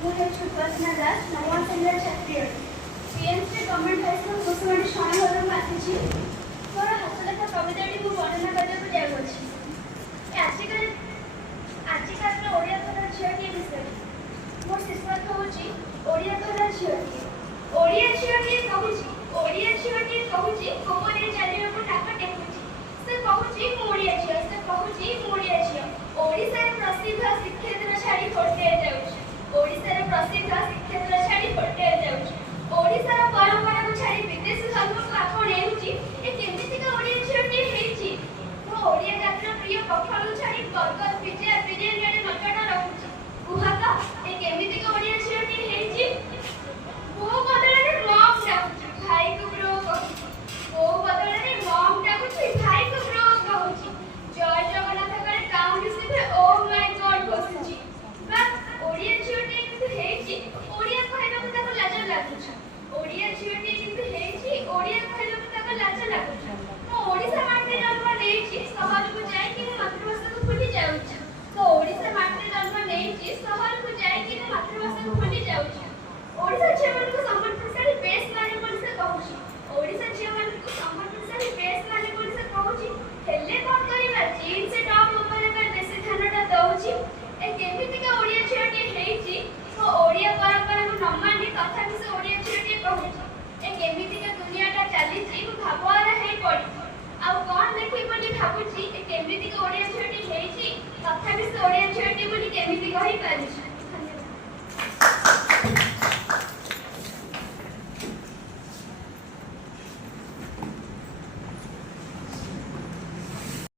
ମୁଁ ହେଉଛି ଉପାସନା ଦାସ ନବମ ଶ୍ରେଣୀର ଛାତ୍ରୀ ଅଟେ। ପିଏମ୍ସି ଗଭର୍ଣ୍ଣମେଣ୍ଟ ହାଇସ୍କୁଲ କୁସୁମାଟି ସ୍ୱର୍ଣ୍ଣଭଦ୍ରରୁ ଆସିଛି। ମୋର ହସ୍ତଲେଖା କବିତାଟି ମୁଁ ବର୍ଣ୍ଣନା କରିବାକୁ ଯାଉଅଛି। ଆଜିକାଲିର ଓଡ଼ିଆ ଘରର ଝିଅଟିଏ ବିଷୟରେ ମୋ ଶୀର୍ଷକ ହେଉଛି ଓଡ଼ିଆ ଘରର ଝିଅଟିଏ। ଓଡ଼ିଆ ଝିଅଟିଏ କହୁଛି କୋମରେ ଚାଲିବାକୁ ନାକ ଟେକୁଛି। ସେ କହୁଛି ମୁଁ ଓଡ଼ିଆ ଝିଅ। ଓଡ଼ିଶାର ପ୍ରସିଦ୍ଧ ଶ୍ରୀକ୍ଷେତ୍ର ଛାଡ଼ି ପଟିଆ ଯାଉଛି। ଓଡ଼ିଶାର ପରମ୍ପରାକୁ ଛାଡ଼ି ବିଦେଶୀ ଧର୍ମକୁ ଆପଣେଉଛି। ଏ କେମିତିକା ଓଡ଼ିଆ ଝିଅଟିଏ ହେଇଛି। ମୋ ଓଡ଼ିଆ ଜାତିର ପ୍ରିୟ ପଖାଳକୁ ଛାଡ଼ି ବର୍ଗର ବିରିୟାନୀ ଆଡ଼େ ନଜର ରଖୁଛି। କୁହ ତ ଏ କେମିତିକା ଓଡ଼ିଆ ଝିଅଟିଏ ହେଇଛି। ବୋଉ ବଦଳରେ ମମ୍ ଡାକୁଛି, ଭାଇକୁ ବ୍ରୋ କହୁଛି। ଜୟ ଜଗନ୍ନାଥ କରେ କାଉଁଠି ସିଧେ ଓ ମାଇ ଗଡ୍ ବସୁଛି। ବା ଓଡ଼ିଆ ଝିଅଟିଏ କିନ୍ତୁ ହେଇଛି, ଓଡ଼ିଆ କହିବାକୁ ତାକୁ ଲାଜ ଲାଗୁଛି। ମୋ ଓଡ଼ିଶା ମାଟିରେ ଜନ୍ମ ନେଇଛି, ସହରକୁ ଯାଇକି ମୋ ମାତୃଭାଷାକୁ ଭୁଲି ଯାଉଛି। ଓଡ଼ିଶା ଝିଅମାନଙ୍କୁ ସମ୍ବଲପୁର ଶାଢ଼ୀ ବେଶ୍ ମାନେ ବୋଲି ସେ କହୁଛି। ହେଲେ କଣ କରିବା, ଜିନ୍ସ ଟପ୍ ଉପରେ ବେଶୀ ଧ୍ୟାନଟା ଦଉଛି। ଏ କେମିତିକା ଓଡ଼ିଆ ଝିଅଟିଏ ହେଇଛି। ମୋ ଓଡ଼ିଆ ପରମ୍ପରାକୁ ନ ମାନି ତଥାପି ସେ ଓଡ଼ିଆ ଝିଅଟିଏ କହୁଛି। ଏ କେମିତିକା ଦୁନିଆଟା ଚାଲିଛି, ମୁଁ ଭାବନା ହେଇ ପଡ଼ିଛି। ଆଉ କଣ ଦେଖିବି ବୋଲି ଭାବୁଛି। ଏ କେମିତିକା ଓଡ଼ିଆ ଝିଅଟିଏ ହେଇଛି, ତଥାପି ସେ ଓଡ଼ିଆ ଝିଅଟିଏ ବୋଲି କେମିତି କହିପାରୁଛି।